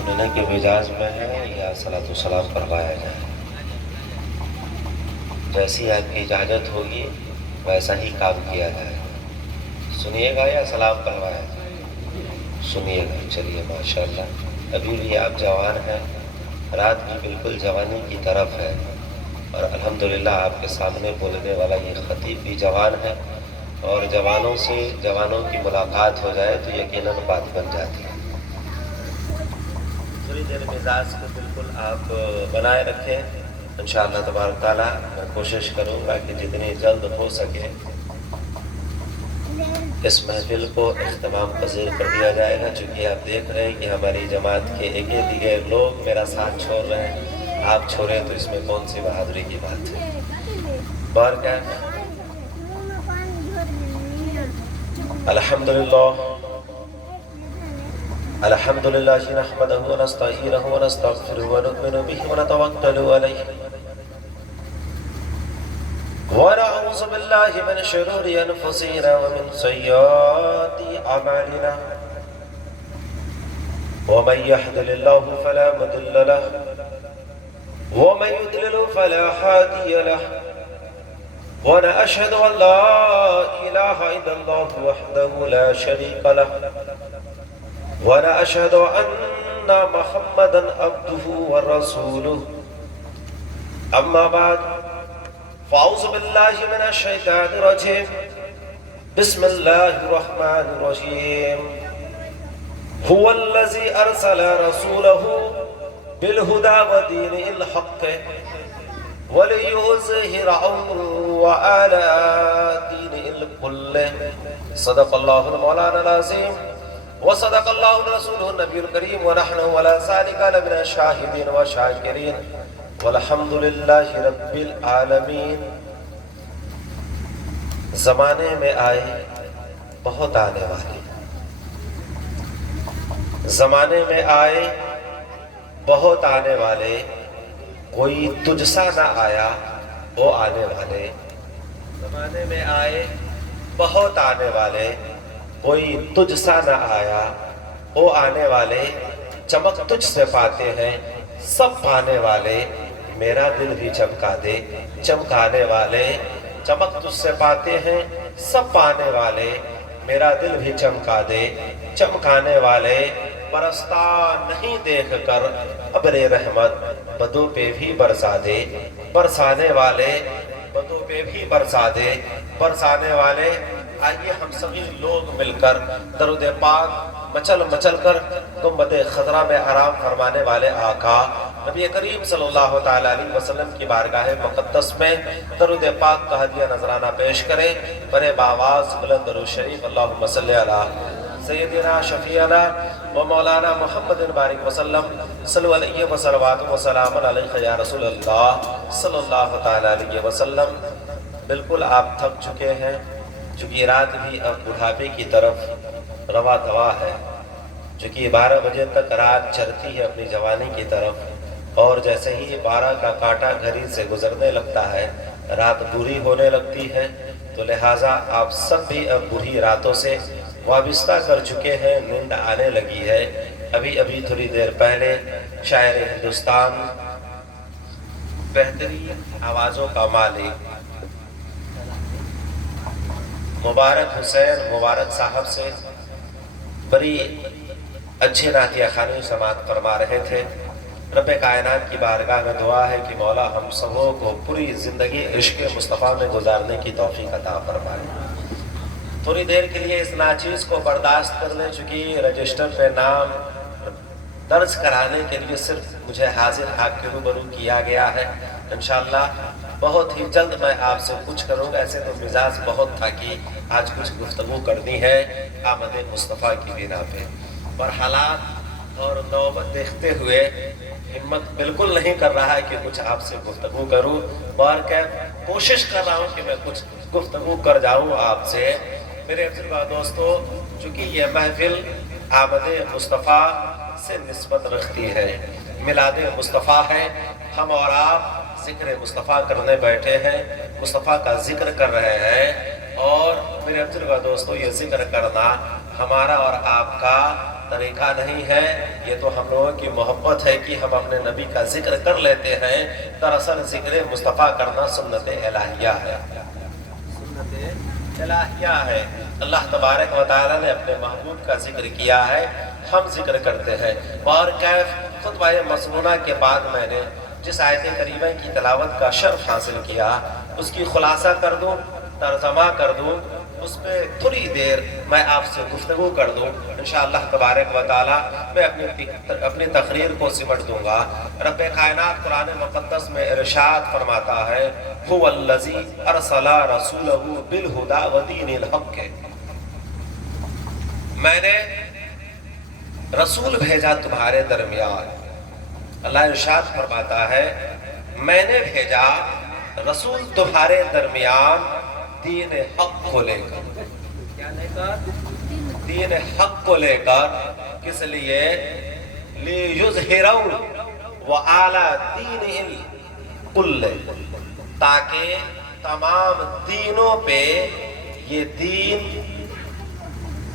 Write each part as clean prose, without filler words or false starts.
سننے کے مزاج میں ہے یا صلاۃ و سلام پڑھوایا جائے؟ جیسی آپ کی اجازت ہوگی ویسا ہی کام کیا جائے. سنیے گا یا سلام پڑھوایا جائے؟ سنیے گا. چلیے ماشاءاللہ. ابھی بھی آپ جوان ہیں، رات بھی بالکل جوانی کی طرف ہے، اور الحمدللہ آپ کے سامنے بولنے والا یہ خطیب بھی جوان ہے، اور جوانوں سے جوانوں کی ملاقات ہو جائے تو یقیناً بات بن جاتی ہے. تھوڑی دیر مزاج کو بالکل آپ بنائے رکھیں. انشاءاللہ تبارک تعالیٰ میں کوشش کروں گا کہ جتنی جلد ہو سکے اس محفل کو اہتمام پذیر کر دیا جائے گا. چونکہ آپ دیکھ رہے ہیں کہ ہماری جماعت کے ایک دیگر لوگ میرا ساتھ چھوڑ رہے ہیں. آپ چھوڑیں تو اس میں کون سی بہادری کی بات ہے. بار کیا الحمدللہ الحمدللہ نحمدہ ونستعینہ ونستغفرہ ونؤمن بہ ونتوکل علیہ ونعوذ باللہ من شرور انفسنا ومن سیئات اعمالنا ومن يهد الله فلا مضل له ومن يضلل فلا هادي له ونشهد ان لا اله الا الله وحده لا شريك له ونشهد ان محمدا عبده ورسوله. اما بعد فاعوذ باللہ من الشیطان الرجیم. بسم اللہ الرحمن الرحیم. هو الذی ارسل رسولہ بالہدی ودین الحق وليظهره على دين الكل. صدق الله المولانا العظيم وصدق الله رسوله النبي الكريم ونحن ولا ذلك لمن الشاهدين والشاكرين والحمد لله رب العالمین. زمانے میں آئے بہت آنے والے، زمانے میں آئے بہت آنے والے، کوئی تجھ سا نہ آیا وہ آنے والے. زمانے میں آئے بہت آنے والے، کوئی تجھ سا نہ آیا وہ آنے والے. چمک تجھ سے پاتے ہیں سب پانے والے، میرا دل بھی چمکا دے چمکانے والے. چمک تجھ سے پاتے ہیں سب پانے والے، میرا دل بھی چمکا دے چمکانے والے. برستا نہیں دیکھ کر ابر رحمت بدوں پہ بھی برسا دے برسانے والے. بدوں پہ بھی برسا دے برسانے والے. آئیے ہم سبھی لوگ مل کر درود پاک مچل مچل کر گنبد خضرا میں آرام فرمانے والے آقا نبی کریم صلی اللہ تعالیٰ علیہ وسلم کی بارگاہ مقدس میں درود پاک کا ہدیہ نذرانہ پیش کریں. برے باواز بلند درود شریف اللہم صلی علی سیدنا شفیعنا و مولانا محمد بارک وسلم صلی علیہ وسلم وسلام علیہ یا رسول اللہ صلی اللہ تعالیٰ علیہ وسلم. بالکل آپ تھک چکے ہیں، چونکہ رات بھی اب بڑھاپے کی طرف رواں دوا ہے. چونکہ 12 بجے تک رات چڑھتی ہے اپنی جوانی کی طرف، اور جیسے ہی 12 کا کانٹا گھڑی سے گزرنے لگتا ہے رات بوڑھی ہونے لگتی ہے. تو لہٰذا آپ سب بھی اب بوڑھی راتوں سے وابستہ کر چکے ہیں، نیند آنے لگی ہے. ابھی تھوڑی دیر پہلے شاعر ہندوستان، بہترین آوازوں کا مالک مبارک حسین مبارک صاحب سے بڑی اچھی نعتیہ خوانی سماعت فرما رہے تھے. رب کائنات کی بارگاہ میں دعا ہے کہ مولا ہم سبوں کو پوری زندگی عشق مصطفیٰ میں گزارنے کی توفیق عطا فرمائے. تھوڑی دیر کے لیے اس ناچیز کو برداشت کر لیں، چونکہ رجسٹر پہ نام درج کرانے کے لیے صرف مجھے حاضر آپ کے روبرو کیا گیا ہے. انشاءاللہ بہت ہی جلد میں آپ سے کچھ کروں گا. ایسے تو مزاج بہت تھا کہ آج کچھ گفتگو کرنی ہے آمد مصطفیٰ کی بنا پہ، اور حالات اور نوبت دیکھتے ہوئے ہمت بالکل نہیں کر رہا ہے کہ کچھ آپ سے گفتگو کروں. اور کوشش کر رہا ہوں کہ میں کچھ گفتگو کر جاؤں آپ سے. میرے بزرگاں دوستو، چونکہ یہ محفل آمد مصطفیٰ سے نسبت رکھتی ہے، میلاد مصطفیٰ ہے. ہم اور آپ ذکر مصطفیٰ کرنے بیٹھے ہیں، مصطفیٰ کا ذکر کر رہے ہیں. اور میرے بزرگاں دوستو، یہ ذکر کرنا ہمارا اور آپ کا طریقہ نہیں ہے، یہ تو ہم لوگوں کی محبت ہے کہ ہم اپنے نبی کا ذکر کر لیتے ہیں۔ دراصل ذکر مصطفیٰ کرنا سنت الہیہ ہے، سنت الہیہ ہے۔ اللہ تبارک و تعالیٰ نے اپنے محبوب کا ذکر کیا ہے، ہم ذکر کرتے ہیں۔ اور کیف خطبہ مسنونہ کے بعد میں نے جس آیت کریمہ کی تلاوت کا شرف حاصل کیا اس کی خلاصہ کر دوں، ترجمہ کر دوں، اس پہ تھوڑی دیر میں آپ سے گفتگو کر دوں انشاءاللہ تبارک و تعالی۔ میں اپنی تقریر کو سمٹ دوں گا۔ رب کائنات قرآن مقدس میں ارشاد فرماتا ہے هو الذی ارسل رسولہ بالہدی ودین الحق، میں نے رسول بھیجا تمہارے درمیان۔ اللہ ارشاد فرماتا ہے میں نے بھیجا رسول تمہارے درمیان دین حق کو لے کر۔ کیا لے کر؟ دین حق کو لے کر۔ کس لیے؟ لِيُظْهِرَوْا وَعَلَى دِينِهِ كُلِّهِ، تاکہ تمام دینوں پہ یہ دین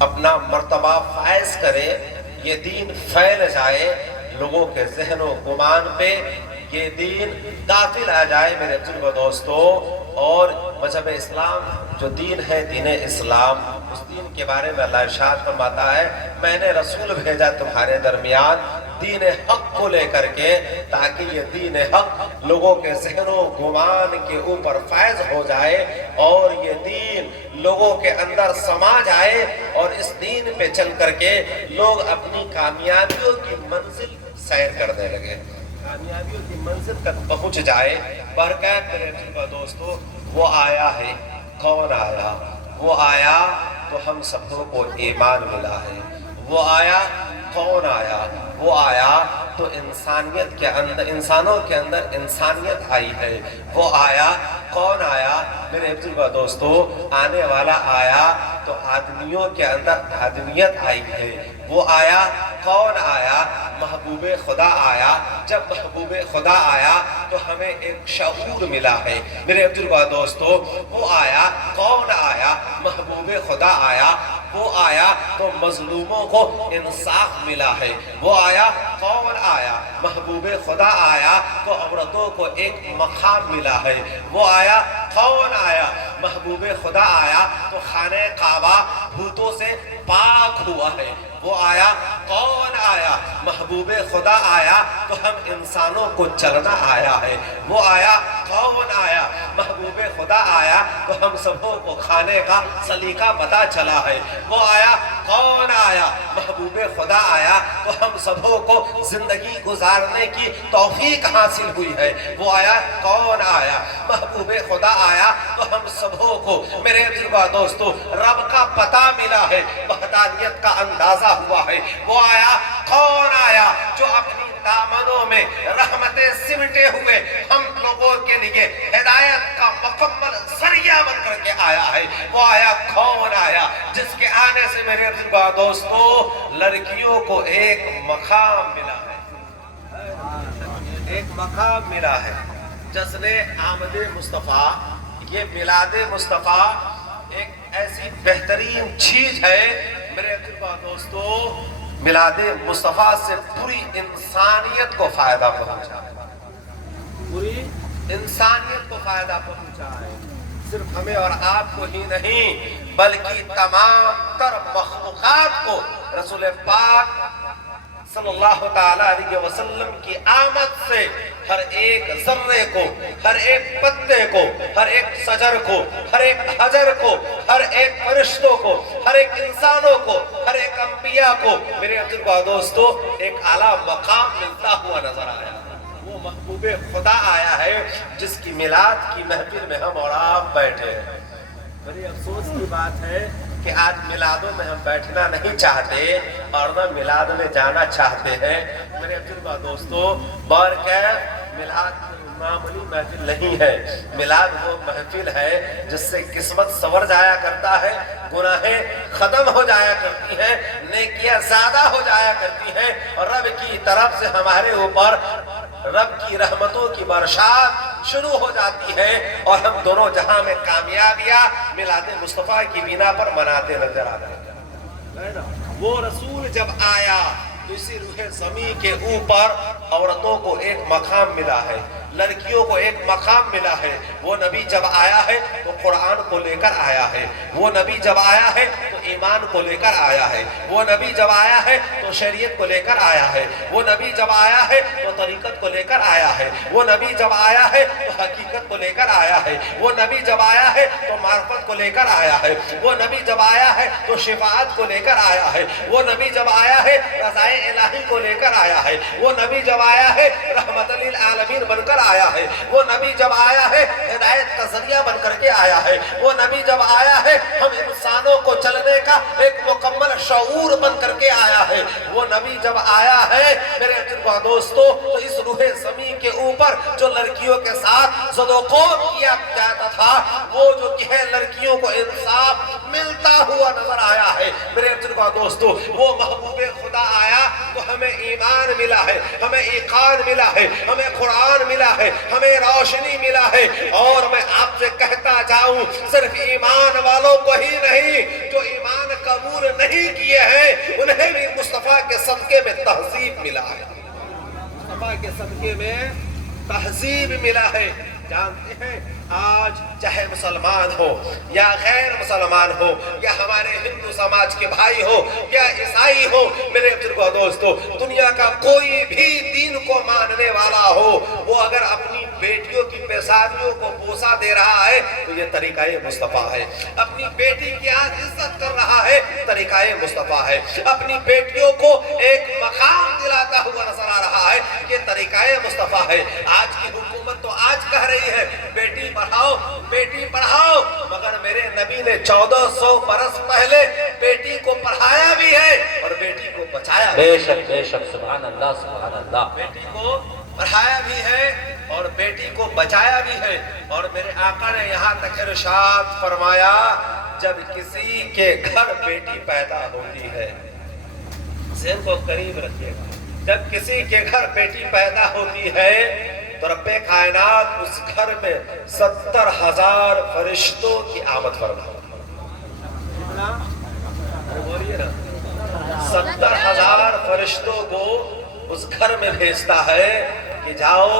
اپنا مرتبہ فائز کرے، یہ دین پھیل جائے لوگوں کے ذہن و گمان پہ، یہ دین داخل آ جائے میرے بزرگ و دوستو۔ اور مذہب اسلام جو دین ہے، دین اسلام، اس دین کے بارے میں اللہ ارشاد فرماتا ہے میں نے رسول بھیجا تمہارے درمیان دین حق کو لے کر کے، تاکہ یہ دین حق لوگوں کے ذہن و گمان کے اوپر فائز ہو جائے اور یہ دین لوگوں کے اندر سما جائے اور اس دین پہ چل کر کے لوگ اپنی کامیابیوں کی منزل سیر کرنے لگے، کامیابیوں کی منزل تک پہنچ جائے۔ برکات میرے دوستو، وہ آیا ہے، کون آیا؟ وہ آیا تو ہم سبوں کو ایمان ملا ہے۔ وہ آیا، کون آیا؟ وہ آیا تو انسانیت کے اندر، انسانوں کے اندر انسانیت آئی ہے۔ وہ آیا، کون آیا میرے بزرگ دوستو؟ آنے والا آیا تو آدمیوں کے اندر آدمیت آئی ہے۔ وہ آیا، کون آیا؟ محبوب خدا آیا۔ جب محبوب خدا آیا تو ہمیں ایک شعور ملا ہے میرے بزرگ دوستو۔ وہ آیا، کون آیا؟ محبوب خدا آیا۔ وہ آیا تو مظلوموں کو انصاف ملا ہے۔ وہ آیا، کون آیا؟ محبوب خدا آیا تو عورتوں کو ایک مقام ملا ہے۔ وہ آیا، کون آیا؟ محبوب خدا آیا تو خانہ کعبہ بھوتوں سے پاک ہوا ہے۔ وہ آیا، کون آیا؟ محبوب خدا آیا تو ہم انسانوں کو چلنا آیا ہے۔ وہ آیا، کون آیا؟ محبوب خدا آیا تو ہم سبوں کو کھانے کا سلیقہ پتہ چلا ہے۔ وہ آیا، کون آیا؟ محبوب خدا آیا تو ہم سبوں کو زندگی گزارنے کی توفیق حاصل ہوئی ہے۔ وہ آیا، کون آیا؟ محبوب خدا آیا تو ہم سبوں کو میرے بزرگ دوستو رب کا پتہ ملا ہے، وحدانیت کا اندازہ ہوا ہے۔ وہ آیا، کون آیا؟ جو اپنی دامنوں میں رحمتیں سمٹے ہوئے ہم لوگوں کے لیے ہدایت کا مکمل ذریعہ بن کر کے آیا ہے۔ وہ آیا، کون آیا؟ جس کے آنے سے میرے بزرگ دوستو لڑکیوں کو ایک مقام ملا ہے، ایک مقام ملا ہے۔ جشن آمد مصطفیٰ، یہ میلاد مصطفیٰ ایک ایسی بہترین چیز ہے میرے بزرگ دوستو، میلاد مصطفیٰ سے پوری انسانیت کو فائدہ پہنچا ہے، پوری انسانیت کو فائدہ پہنچا ہے۔ صرف ہمیں اور آپ کو ہی نہیں بلکہ تمام تر مخلوقات کو رسول پاک صلی اللہ تعالیٰ علیہ وسلم کی آمد سے ہر ایک ذرے کو، ہر ایک پتے کو، ہر ایک شجر کو، ہر ایک حجر کو، ہر ایک فرشتوں کو، ہر ایک انسانوں کو، ہر ایک انبیاء کو میرے بزرگ دوستو ایک اعلیٰ مقام ملتا ہوا نظر آیا۔ وہ محبوب خدا آیا ہے جس کی میلاد کی محفل میں ہم اور آپ بیٹھے ہیں۔ بڑی افسوس کی بات ہے کہ آج میلادوں میں ہم بیٹھنا نہیں چاہتے اور نہ میلاد میں جانا چاہتے ہیں میرے بزرگ دوستو۔ بارکہ میلاد معمولی محفل نہیں ہے، میلاد وہ محفل ہے جس سے قسمت سنور جایا کرتا ہے، گناہیں ختم ہو جایا کرتی ہیں، نیکیاں زیادہ ہو جایا کرتی ہیں اور رب کی طرف سے ہمارے اوپر رب کی رحمتوں کی بارشات شروع ہو جاتی ہے اور ہم دونوں جہاں میں کامیابیاں میلاد مصطفیٰ کی بنا پر مناتے نظر آتے ہیں۔ وہ رسول جب آیا تو اسی روح زمین کے اوپر عورتوں کو ایک مقام ملا ہے، لڑکیوں کو ایک مقام ملا ہے۔ وہ نبی جب آیا ہے تو قرآن کو لے کر آیا ہے، وہ نبی جب آیا ہے تو ایمان کو لے کر آیا ہے، وہ نبی جب آیا ہے تو شریعت کو لے کر آیا ہے، وہ نبی جب آیا ہے تو طریقت کو لے کر آیا ہے، وہ نبی جب آیا ہے تو حقیقت کو لے کر آیا ہے، وہ نبی جب آیا ہے تو معرفت کو لے کر آیا ہے، وہ نبی جب آیا ہے تو شفاعت کو لے کر آیا ہے، وہ نبی جب آیا ہے رضائے الہی کو لے کر آیا ہے، وہ نبی جب آیا ہے رحمت للعالمین بن کر آیا ہے، وہ نبی جب آیا ہے ہدایت کا ذریعہ بن کر کے آیا ہے، وہ نبی جب آیا ہے ہم انسانوں کو چلنے کا ایک مکمل شعور بن کر کے آیا ہے، وہ نبی جب آیا ہے میرے عزیزو دوستو تو اس روح زمین کے اوپر جو لڑکیوں کے ساتھ زد و خوف کیا جاتا تھا وہ جو کہ ہے لڑکیوں کو انصاف ملتا ہوا نظر آیا ہے۔ میرے عزیزو دوستو وہ محبوب خدا آیا تو ہمیں ایمان ملا ہے، ہمیں ایقان ملا ہے، ہمیں قرآن ملا ہے، ہمیں روشنی ملا ہے۔ اور میں آپ سے کہتا جاؤں صرف ایمان والوں کو ہی نہیں، جو ایمان قبول نہیں کیے ہیں انہیں بھی مصطفیٰ کے صدقے میں تہذیب ملا ہے، مصطفیٰ کے صدقے میں تہذیب ملا ہے۔ جانتے ہیں آج چاہے مسلمان ہو یا غیر مسلمان ہو یا ہمارے ہندو سماج کے بھائی ہو یا عیسائی ہو، میرے بزرگوں دوستو دنیا کا کوئی بھی دین کو ماننے والا ہو وہ اگر اپنی بیٹیوں کی پیشانیوں کو بوسہ دے رہا ہے تو یہ طریقہ مصطفیٰ ہے، اپنی بیٹی کی آج عزت کر رہا ہے طریقہ مصطفیٰ ہے، اپنی بیٹیوں کو ایک مقام دلاتا ہوا نظر آ رہا ہے یہ طریقہ مصطفیٰ ہے۔ آج کی حکومت تو آج کہہ رہی ہے بیٹی پڑھاؤ بیٹی پڑھاؤ، مگر میرے نبی نے 1400 برس پہلے بیٹی کو پڑھایا بھی ہے اور بیٹی کو بچایا بھی ہے۔ بے شک سبحان اللہ سبحان اللہ۔ بیٹی کو پڑھایا بھی ہے اور بیٹی کو بچایا بھی ہے۔ اور میرے آقا نے یہاں تک ارشاد فرمایا جب کسی کے گھر بیٹی پیدا ہوتی ہے، ذہن کو قریب رکھیے گا، جب کسی کے گھر بیٹی پیدا ہوتی ہے تو رب کائنات اس گھر میں 70,000 فرشتوں کی آمد فرماتا ہے۔ بولیے نا، 70,000 فرشتوں کو اس گھر میں بھیجتا ہے کہ جاؤ